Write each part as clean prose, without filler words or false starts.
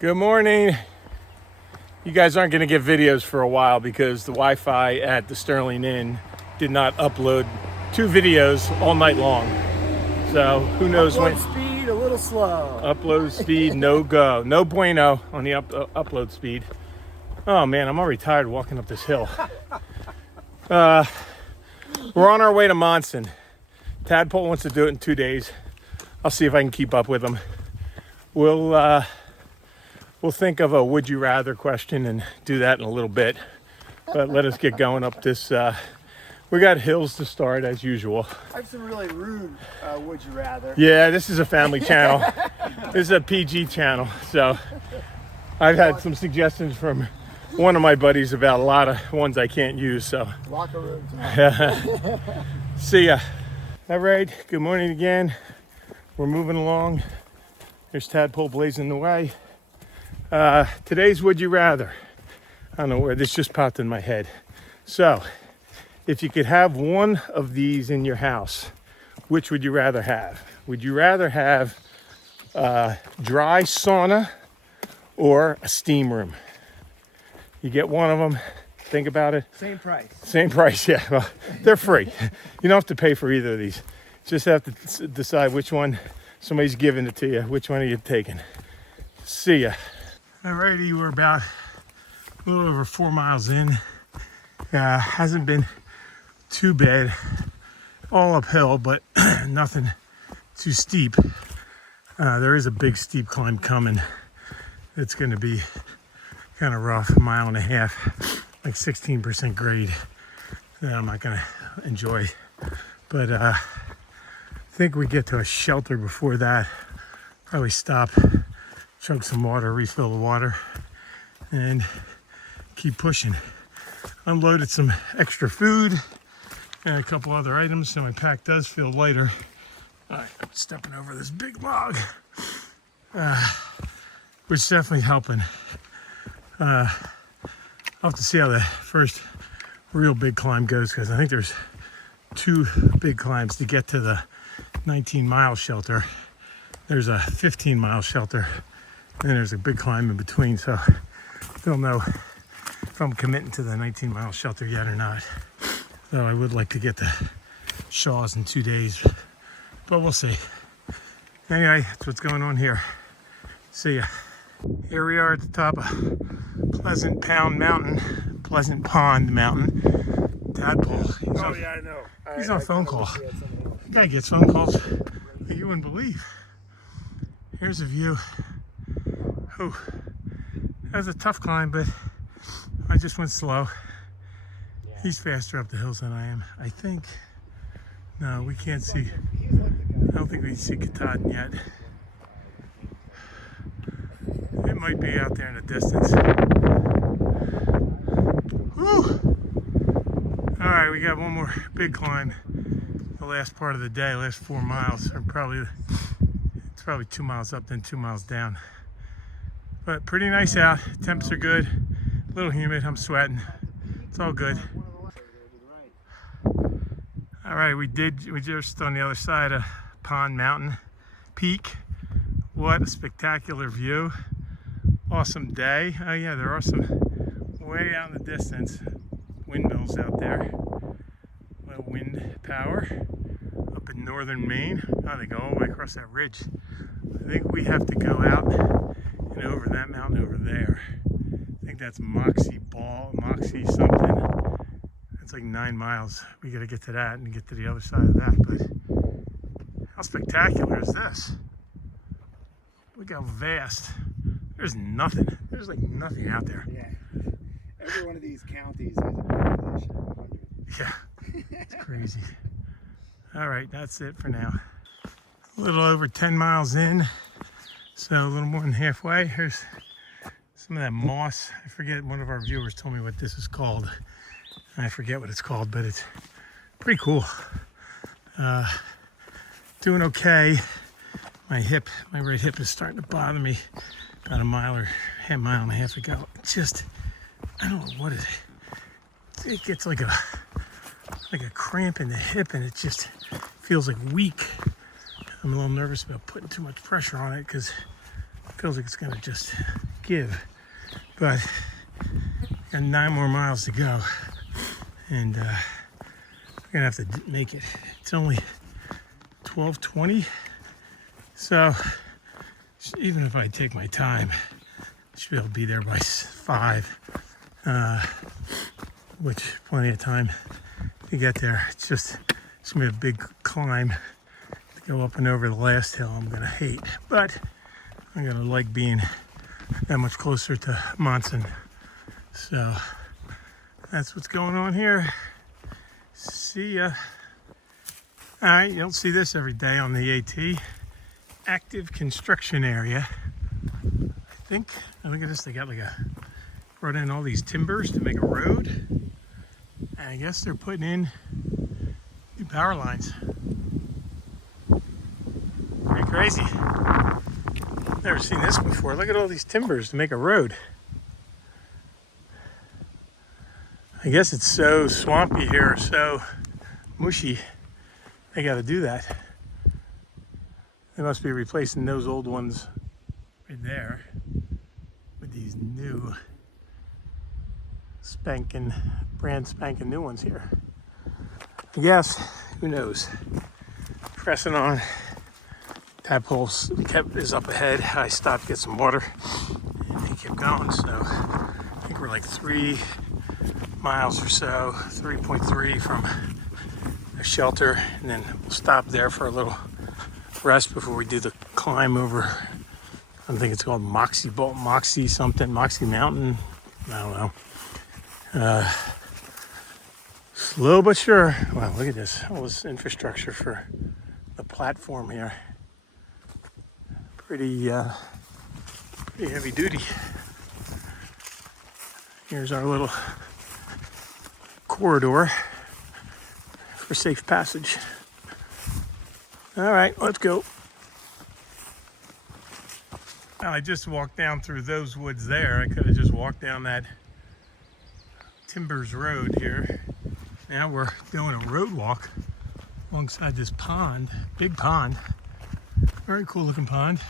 Good morning. You guys aren't going to get videos for a while because the Wi-Fi at the Sterling Inn did not upload 2 videos all night long. So who knows upload when. Speed a little slow. Upload speed, no go. No bueno on the upload speed. Oh man, I'm already tired walking up this hill. We're on our way to Monson. Tadpole wants to do it in 2 days. I'll see if I can keep up with him. We'll think of a would you rather question and do that in a little bit. But let us get going up this. We got hills to start as usual. I have some really rude would you rather. Yeah, this is a family channel. This is a PG channel. So I've had some suggestions from one of my buddies about a lot of ones I can't use. So Locker room time. see ya. All right, good morning again. We're moving along. There's Tadpole blazing the way. Today's would you rather. I don't know where this just popped in my head. So, if you could have one of these in your house, which would you rather have? Would you rather have a dry sauna or a steam room? You get one of them, think about it. Same price. Same price, yeah. Well, they're free. You don't have to pay for either of these. Just have to decide which one somebody's giving it to you. Which one are you taking? See ya. Alrighty, we're about a little over 4 miles in. Hasn't been too bad. All uphill, but nothing too steep. There is a big steep climb coming. It's going to be kind of rough, 1.5 miles, like 16% grade that I'm not going to enjoy. But I think we get to a shelter before that. Probably stop, chug some water, refill the water, and keep pushing. Unloaded some extra food and a couple other items, so my pack does feel lighter. All right, I'm stepping over this big log, which is definitely helping. I'll have to see how the first real big climb goes, because I think there's 2 big climbs to get to the 19-mile shelter. There's a 15-mile shelter, and there's a big climb in between, so don't know if I'm committing to the 19-mile shelter yet or not. So I would like to get the Shaws in 2 days, but we'll see. Anyway, that's what's going on here. See ya. Here we are at the top of Pleasant Pond Mountain. Tadpole. Yeah, I know. He's on a phone call. The guy gets phone calls that you wouldn't believe. Here's a view. Oh, that was a tough climb, but I just went slow. Yeah. He's faster up the hills than I am, I think. No, we can't see. I don't think we can see Caratunk yet. It might be out there in the distance. Whew. All right, we got one more big climb. The last part of the day, last 4 miles, or it's probably 2 miles up, then 2 miles down. But pretty nice out. Temps are good. A little humid. I'm sweating. It's all good. All right, we just on the other side of Pond Mountain Peak. What a spectacular view. Awesome day. Oh yeah, there are some way out in the distance windmills out there. Well, wind power up in northern Maine. Oh, they go all the way across that ridge. I think we have to go out and over that mountain over there. I think that's Moxie something. It's like 9 miles. We got to get to that and get to the other side of that. But how spectacular is this? Look how vast. There's nothing. There's like nothing out there. Yeah. Every one of these counties has a population of 100. Yeah. It's crazy. All right, that's it for now. A little over 10 miles in. So a little more than halfway. Here's some of that moss. I forget, one of our viewers told me what this is called. I forget what it's called, but it's pretty cool. Doing okay. My right hip is starting to bother me about 1 mile or half mile and a half ago. Just, I don't know what it is. It gets like a cramp in the hip, and it just feels like weak. I'm a little nervous about putting too much pressure on it because it feels like it's gonna just give. But got 9 more miles to go, and we're gonna have to make it. It's only 12:20, so even if I take my time, I should be able to be there by 5, which plenty of time to get there. It's gonna be a big climb to go up and over the last hill I'm gonna hate, but I'm gonna like being that much closer to Monson. So that's what's going on here. See ya. All right, you don't see this every day on the AT. Active construction area. I think, look at this, they got brought in all these timbers to make a road. And I guess they're putting in new power lines. Pretty crazy. Never seen this before. Look at all these timbers to make a road. I guess it's so swampy here, so mushy, they got to do that. They must be replacing those old ones right there with these new brand spanking new ones here. I guess, who knows? Pressing on. Tadpole is up ahead. I stopped to get some water and he kept going, so I think we're like 3 miles or so, 3.3 from a shelter, and then we'll stop there for a little rest before we do the climb over. I think it's called Moxie Mountain. I don't know. Slow but sure. Wow, look at this. All this infrastructure for the platform here. Pretty heavy duty. Here's our little corridor for safe passage. All right, let's go. Well, I just walked down through those woods there. I could have just walked down that Timbers Road here. Now we're doing a road walk alongside this pond, big pond. Very cool looking pond.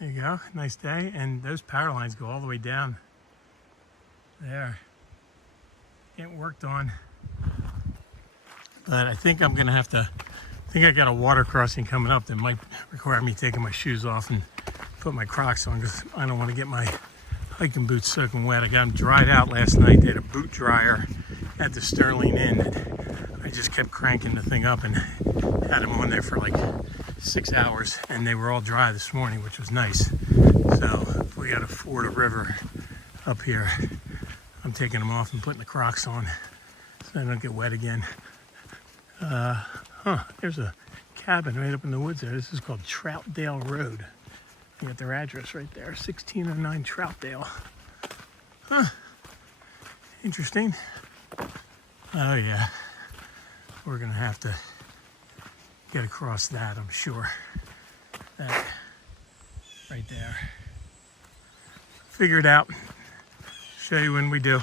There you go, nice day. And those power lines go all the way down there. Getting worked on. But I think I'm gonna have to, I think I got a water crossing coming up that might require me taking my shoes off and put my Crocs on, because I don't want to get my hiking boots soaking wet. I got them dried out last night. They had a boot dryer at the Sterling Inn. I just kept cranking the thing up and had them on there for like 6 hours, and they were all dry this morning, which was nice. So we got to ford a river up here. I'm taking them off and putting the Crocs on so I don't get wet again. There's a cabin right up in the woods there. This is called Troutdale Road. You got their address right there, 1609 Troutdale. Interesting. Oh yeah, we're gonna have to get across that, I'm sure. That right there. Figure it out. Show you when we do.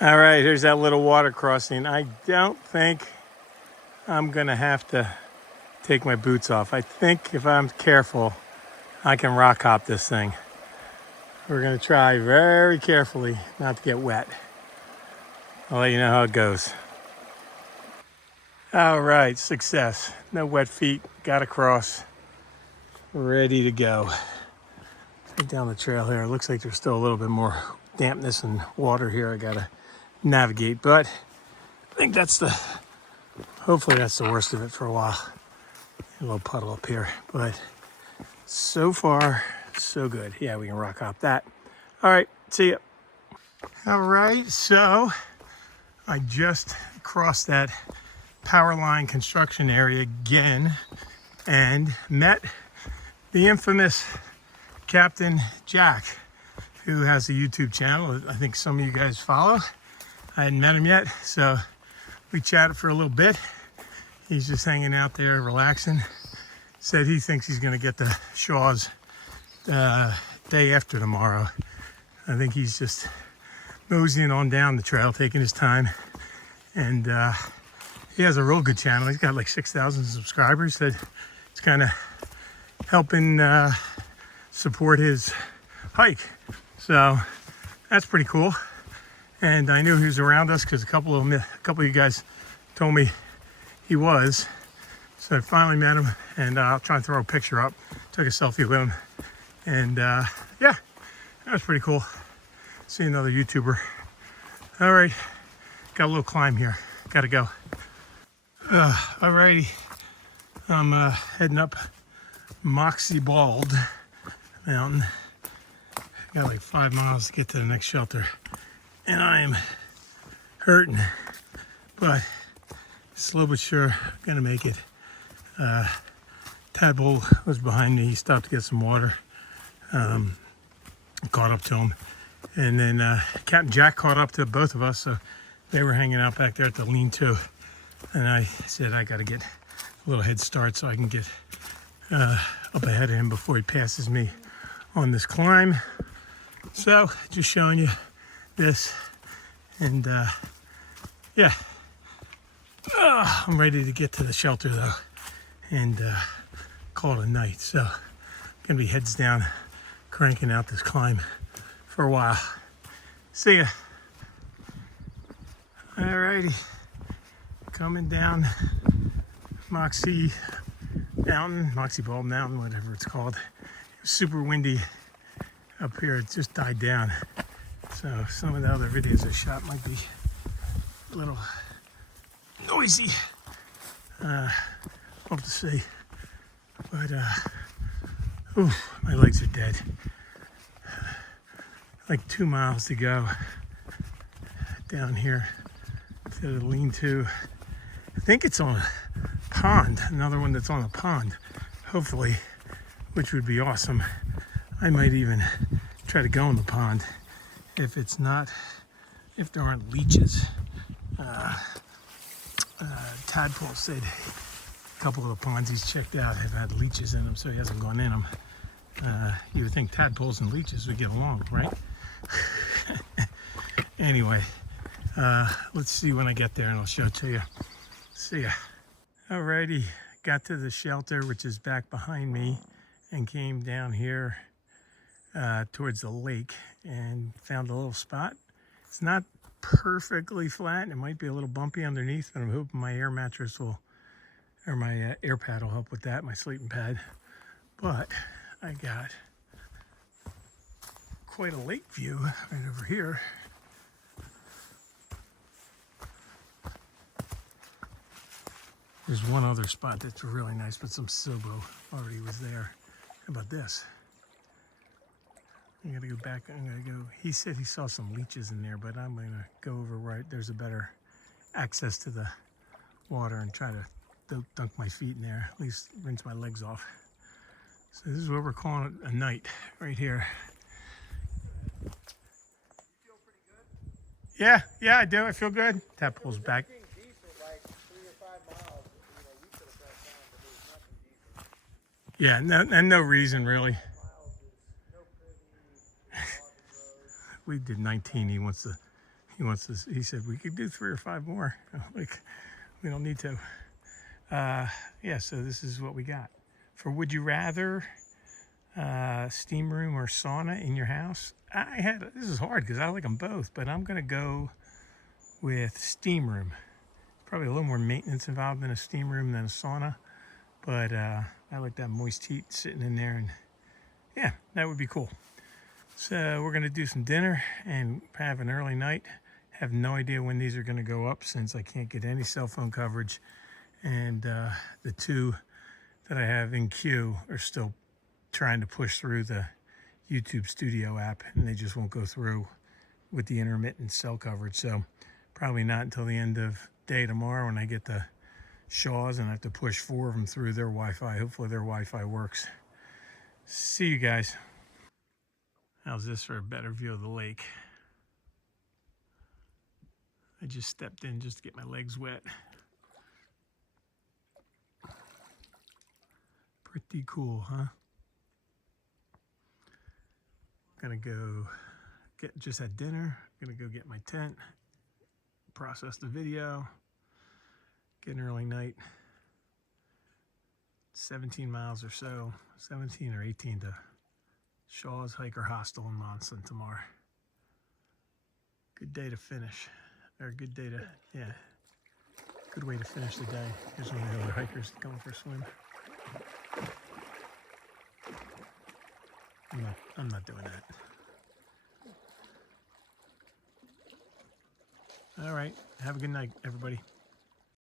All right, here's that little water crossing. I don't think I'm gonna have to take my boots off. I think if I'm careful, I can rock hop this thing. We're gonna try very carefully not to get wet. I'll let you know how it goes. All right, success. No wet feet, got across. Ready to go. Take down the trail here. It looks like there's still a little bit more dampness and water here I gotta navigate, but I think hopefully that's the worst of it for a while. A little puddle up here, but so far, so good. Yeah, we can rock hop that. All right, see ya. All right, so I just crossed that power line construction area again and met the infamous Captain Jack, who has a YouTube channel I think some of you guys follow. I hadn't met him yet, so we chatted for a little bit. He's just hanging out there, relaxing. Said he thinks he's gonna get the Shaws day after tomorrow. I think he's just moseying on down the trail, taking his time. And he has a real good channel. He's got like 6,000 subscribers. That it's kind of helping support his hike. So that's pretty cool. And I knew he was around us because a couple of you guys told me he was. So I finally met him, and I'll try and throw a picture up. Took a selfie with him, and yeah, that was pretty cool. See another YouTuber. All right, got a little climb here. Gotta go. Alrighty, I'm heading up Moxie Bald Mountain. Got like 5 miles to get to the next shelter, and I am hurting, but slow but sure, gonna make it. Tadpole was behind me. He stopped to get some water. Caught up to him, and then Captain Jack caught up to both of us. So they were hanging out back there at the lean-to, and I said I got to get a little head start so I can get up ahead of him before he passes me on this climb. So just showing you this, and yeah, I'm ready to get to the shelter though, and call it a night. So gonna be heads down, cranking out this climb for a while. See ya. Alrighty, coming down Moxie Mountain, Moxie Bald Mountain, whatever it's called. It was super windy up here. It just died down. So some of the other videos I shot might be a little noisy. Hope to see. But ooh, my legs are dead. Like 2 miles to go down here to the lean-to. I think it's on a pond, another one that's on a pond, hopefully, which would be awesome. I might even try to go in the pond if there aren't leeches. Tadpole said a couple of the ponds he's checked out have had leeches in them, so he hasn't gone in them. You would think tadpoles and leeches would get along, right? Anyway, let's see when I get there, and I'll show it to you. See ya. Alrighty, got to the shelter, which is back behind me, and came down here towards the lake and found a little spot. It's not perfectly flat, and it might be a little bumpy underneath, but I'm hoping my air mattress will, or my air pad will help with that, my sleeping pad. But I got quite a lake view right over here. There's one other spot that's really nice, but some silbo already was there. How about this? I gotta go back. He said he saw some leeches in there, but I'm gonna go over right. There's a better access to the water and try to dunk my feet in there, at least rinse my legs off. So this is what we're calling it a night right here. You feel pretty good? Yeah, I do. I feel good. Tadpole's back. Yeah, no reason really. We did 19. He said we could do 3 or 5 more. Like, we don't need to. Yeah, so this is what we got. For would you rather steam room or sauna in your house? This is hard because I like them both, but I'm gonna go with steam room. Probably a little more maintenance involved in a steam room than a sauna, but I like that moist heat sitting in there, and yeah, that would be cool. So we're gonna do some dinner and have an early night. Have no idea when these are gonna go up since I can't get any cell phone coverage, and the 2 that I have in queue are still trying to push through the YouTube Studio app, and they just won't go through with the intermittent cell coverage. So probably not until the end of day tomorrow when I get the Shaws, and I have to push 4 of them through their Wi-Fi. Hopefully their Wi-Fi works. See you guys. How's this for a better view of the lake? I just stepped in just to get my legs wet. Pretty cool, huh? Gonna go just had dinner. Gonna go get my tent, process the video, get an early night. 17 miles or so, 17 or 18 to Shaw's Hiker Hostel in Monson tomorrow. Good day to finish. Or good day to, yeah. Good way to finish the day. Here's one of the other hikers going for a swim. I'm not doing that. All right. Have a good night, everybody.